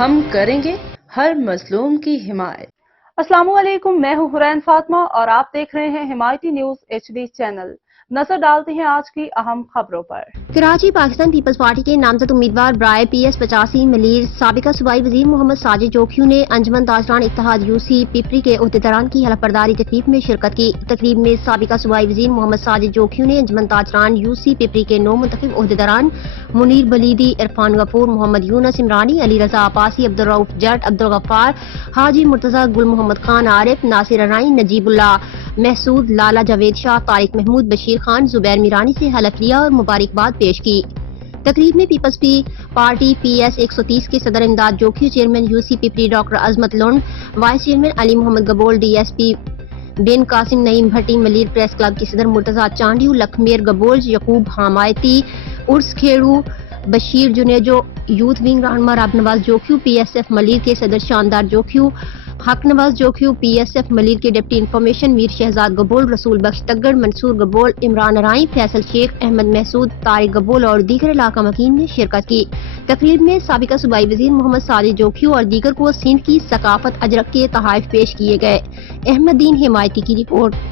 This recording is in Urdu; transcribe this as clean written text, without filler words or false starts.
ہم کریں گے ہر مظلوم کی حمایت۔ السلام علیکم، میں ہوں حرین فاطمہ اور آپ دیکھ رہے ہیں حمایتی نیوز HD چینل۔ نظر ڈالتے ہیں آج کی اہم خبروں پر۔ کراچی پاکستان پیپلز پارٹی کے نامزد امیدوار برائے PS 85 ملیر سابقہ صوبائی وزیر محمد ساجد جوکھیو نے انجمن تاجران اتحاد UC پپری کے عہدیداران کی حلف برداری تقریب میں شرکت کی۔ تقریب میں سابقہ صوبائی وزیر محمد ساجد جوکھیو نے انجمن تاجران UC پپری کے 9 منتخب عہدیداران منیر بلیدی، عرفان غفور، محمد یونس عمرانی، علی رضا عباسی، عبدالرؤف جٹ، عبدالغفار حاجی مرتضی، گل محمد خان عارف، ناصر ارائیں، نجیب اللہ محسود، لالا جاوید شاہ، طارق محمود، بشیر خان، زبیر میرانی سے حلف لیا اور مبارکباد پیش کی۔ تقریب میں پیپلز پارٹی PS 130 کے صدر امداد جوکھیو، چیئرمین UC پپری ڈاکٹر عظمت لونڈ، وائس چیئرمین علی محمد گبول، DSP بن قاسم نعیم بھٹی، ملیر پریس کلب کے صدر مرتضی چانڈیو، لکھمیر گبول، یعقوب حمایتی، ارس کھیڑو، بشیر جنیجو، یوتھ ونگ رہنما رب نواز جوکھیو، PSF ملیر کے صدر شاندار جوکھیو، حق نواز جوکھیو، PSF ملیر کے ڈپٹی انفارمیشن میر شہزاد گبول، رسول بخش تگڑ، منصور گبول، عمران ارائیں، فیصل شیخ، احمد محسود، طارق گبول اور دیگر علاقہ مکین نے شرکت کی۔ تقریب میں سابقہ صوبائی وزیر محمد ساجد جوکھیو اور دیگر کو سندھ کی ثقافت اجرک کے تحائف پیش کیے گئے۔ احمد دین حمایتی کی رپورٹ۔